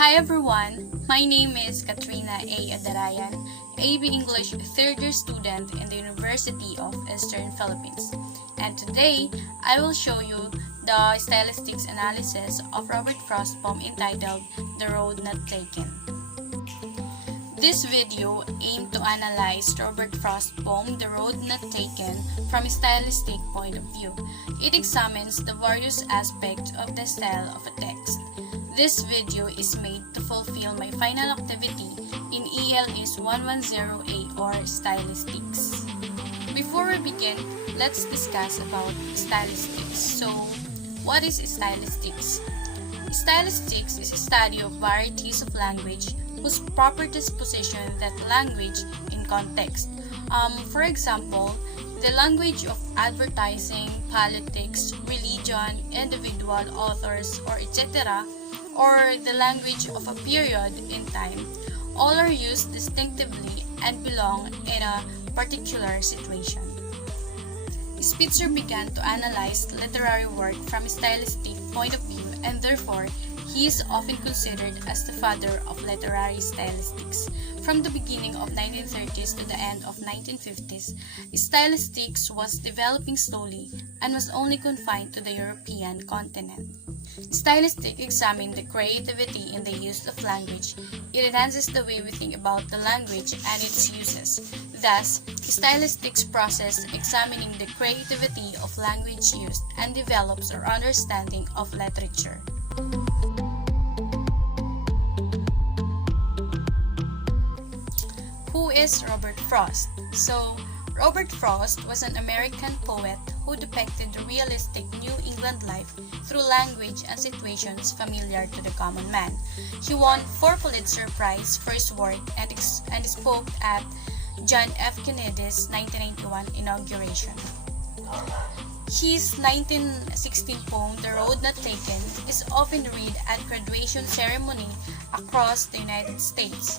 Hi everyone, my name is Katrina A. Adarayan, AB English 3rd year student in the University of Eastern Philippines. And today, I will show you the stylistics analysis of Robert Frost's poem entitled The Road Not Taken. This video aimed to analyze Robert Frost's poem The Road Not Taken from a stylistic point of view. It examines the various aspects of the style of a text. This video is made to fulfill my final activity in ELS 110A or Stylistics. Before we begin, let's discuss about stylistics. So, what is stylistics? Stylistics is a study of varieties of language whose properties position that language in context. For example, the language of advertising, politics, religion, individual authors, or etc., or the language of a period in time, all are used distinctively and belong in a particular situation. Spitzer began to analyze literary work from a stylistic point of view, and therefore he is often considered as the father of literary stylistics. From the beginning of 1930s to the end of 1950s, stylistics was developing slowly and was only confined to the European continent. Stylistics examine the creativity in the use of language. It enhances the way we think about the language and its uses. Thus, stylistics process examining the creativity of language used and develops our understanding of literature. Who is Robert Frost? So, Robert Frost was an American poet who depicted the realistic New England life through language and situations familiar to the common man. He won 4 Pulitzer Prize for his work and spoke at John F. Kennedy's 1991 inauguration. His 1916 poem, The Road Not Taken, is often read at graduation ceremony across the United States.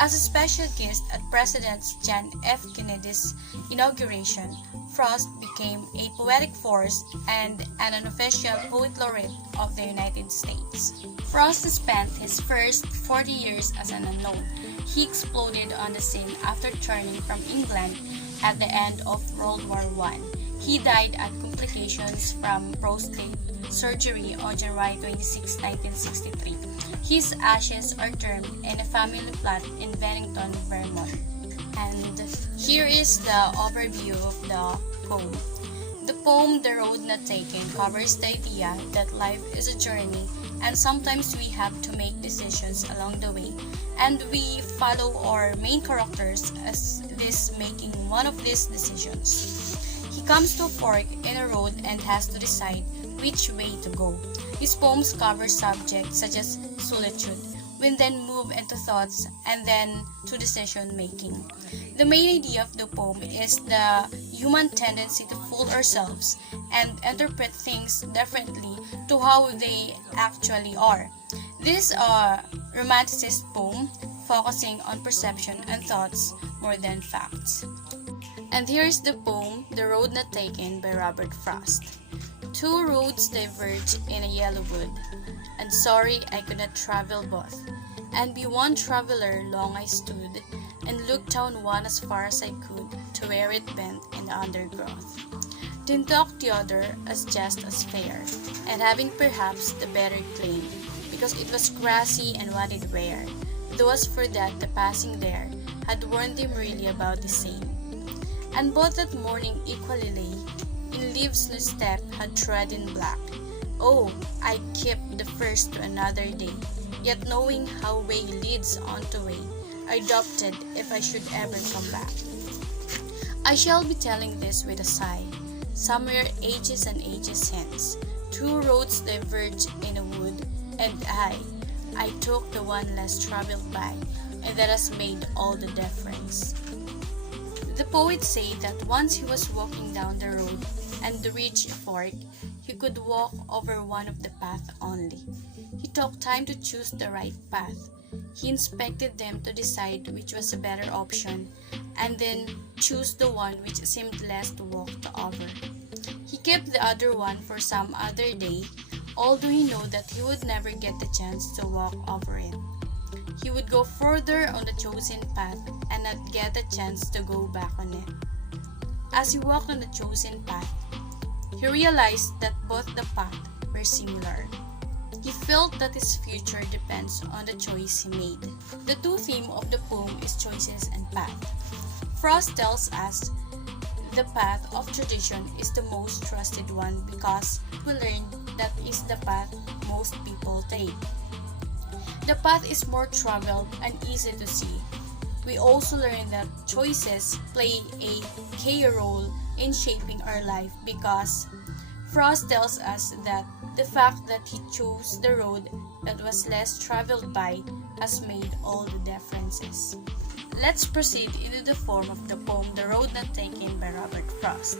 As a special guest at President John F. Kennedy's inauguration, Frost became a poetic force and an unofficial poet laureate of the United States. Frost spent his first 40 years as an unknown. He exploded on the scene after returning from England at the end of World War I. He died at complications from prostate surgery on January 26, 1963. His ashes are termed in a family plot in Bennington, Vermont. And here is the overview of the poem. The poem The Road Not Taken covers the idea that life is a journey and sometimes we have to make decisions along the way, and we follow our main characters as this making one of these decisions. He comes to a fork in a road and has to decide which way to go. His poems cover subjects such as solitude, will then move into thoughts and then to decision making. The main idea of the poem is the human tendency to fool ourselves and interpret things differently to how they actually are. This is a romanticist poem focusing on perception and thoughts more than facts. And here is the poem The Road Not Taken by Robert Frost. 2 roads diverge in a yellow wood, and sorry I could not travel both. And be one traveler long I stood, and looked down one as far as I could to where it bent in the undergrowth. Then took the other as just as fair, and having perhaps the better claim, because it was grassy and wanted wear, though as for that the passing there had warned him really about the same. And both that morning equally lay, in leaves no step had trodden black. Oh, I kept the first to another day, yet knowing how way leads on to way, I adopted if I should ever come back. I shall be telling this with a sigh, somewhere ages and ages hence, 2 roads diverged in a wood, and I took the one less traveled by, and that has made all the difference. The poet said that once he was walking down the road and reached a fork, he could walk over one of the paths only. He took time to choose the right path. He inspected them to decide which was a better option, and then chose the one which seemed less to walk over. He kept the other one for some other day, although he knew that he would never get the chance to walk over it. He would go further on the chosen path and not get a chance to go back on it. As he walked on the chosen path, he realized that both the paths were similar. He felt that his future depends on the choice he made. The two theme of the poem is choices and path. Frost tells us the path of tradition is the most trusted one because we learned that is the path most people take. The path is more traveled and easy to see. We also learn that choices play a key role in shaping our life because Frost tells us that the fact that he chose the road that was less traveled by has made all the differences. Let's proceed into the form of the poem The Road Not Taken by Robert Frost.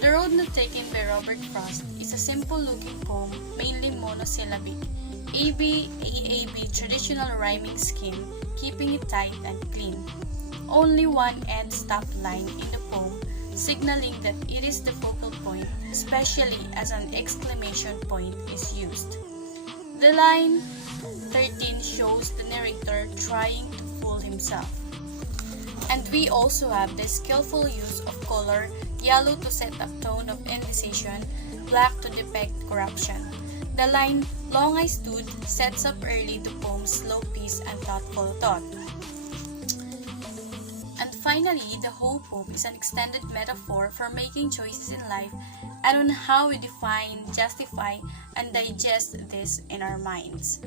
The Road Not Taken by Robert Frost is a simple-looking poem, mainly monosyllabic, ABAAB traditional rhyming scheme, keeping it tight and clean. Only one end stop line in the poem, signaling that it is the focal point, especially as an exclamation point is used. The line 13 shows the narrator trying to fool himself. And we also have the skillful use of color, yellow to set up tone of indecision, black to depict corruption. The line, long I stood, sets up early the poem's slow pace and thoughtful thought. And finally, the whole poem is an extended metaphor for making choices in life and on how we define, justify, and digest this in our minds.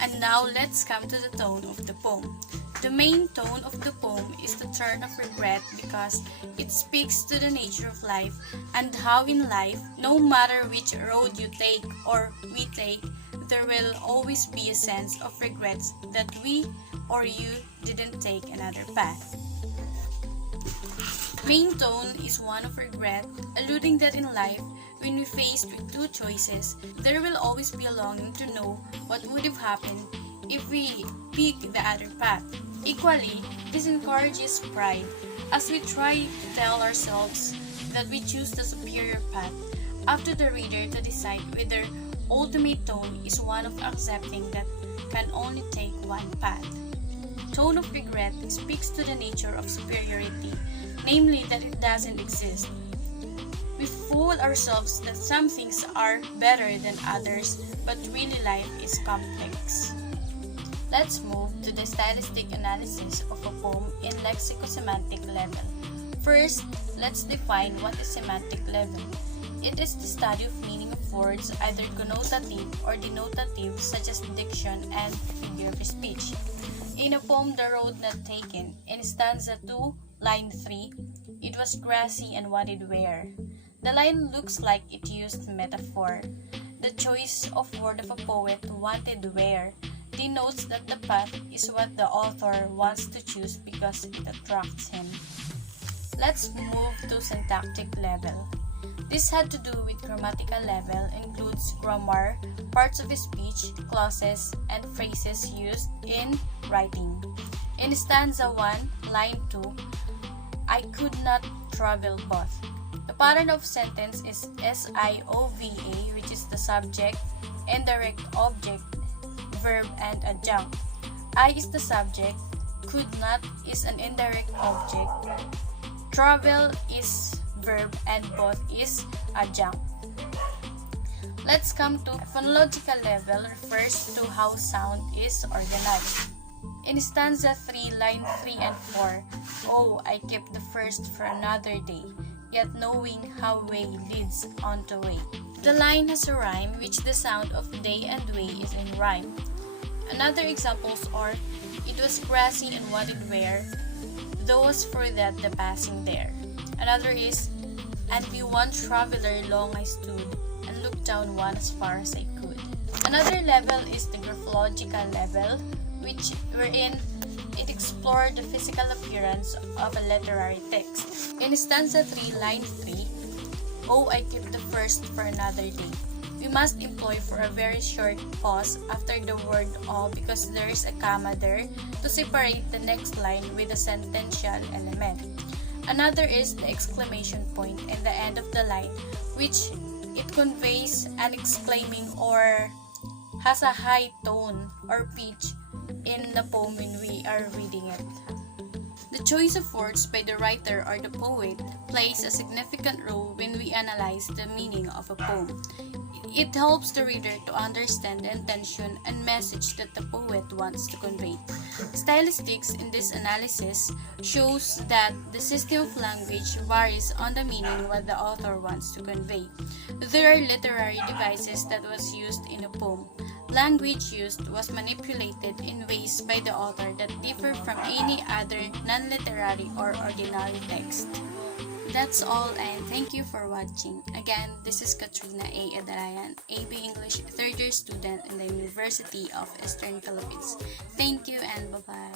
And now let's come to the tone of the poem. The main tone of the poem is the turn of regret because it speaks to the nature of life and how in life, no matter which road you take or we take, there will always be a sense of regrets that we or you didn't take another path. Main tone is one of regret, alluding that in life, when we faced with two choices, there will always be a longing to know what would have happened if we pick the other path. Equally, this encourages pride as we try to tell ourselves that we choose the superior path, up to the reader to decide whether ultimate tone is one of accepting that can only take one path. Tone of regret speaks to the nature of superiority, namely that it doesn't exist. We fool ourselves that some things are better than others, but really life is complex. Let's move to the stylistic analysis of a poem in Lexico-Semantic Level. First, let's define what is semantic level. It is the study of meaning of words, either connotative or denotative, such as diction and figure of speech. In a poem, The Road Not Taken, in stanza 2, line 3, it was grassy and wanted wear. The line looks like it used metaphor. The choice of word of a poet, wanted wear, denotes that the path is what the author wants to choose because it attracts him. Let's move to syntactic level. This had to do with grammatical level, includes grammar, parts of speech, clauses, and phrases used in writing. In stanza 1, line 2, I could not travel both. The pattern of sentence is SIOVA, which is the subject, indirect object, verb, and adjunct. I is the subject, could not is an indirect object, travel is verb, and both is adjunct. Let's come to phonological level, refers to how sound is organized. In stanza 3, line 3 and 4, oh, I kept the first for another day, yet knowing how way leads on to way. The line has a rhyme which the sound of day and way is in rhyme. Another examples are, it was grassy and wanted wear, though was for that the passing there. Another is, and be one traveler long I stood, and looked down one as far as I could. Another level is the graphological level, wherein it explored the physical appearance of a literary text. In stanza 3, line 3, oh, I kept the first for another day. We must employ for a very short pause after the word all because there is a comma there to separate the next line with a sentential element. Another is the exclamation point in the end of the line, which it conveys an exclaiming or has a high tone or pitch in the poem when we are reading it. The choice of words by the writer or the poet plays a significant role when we analyze the meaning of a poem. It helps the reader to understand the intention and message that the poet wants to convey. Stylistics in this analysis shows that the system of language varies on the meaning what the author wants to convey. There are literary devices that was used in a poem. Language used was manipulated in ways by the author that differ from any other non-literary or ordinary text. That's all, and thank you for watching. Again, this is Katrina A. Adarayan, AB English 3rd year student in the University of Eastern Philippines. Thank you and bye-bye.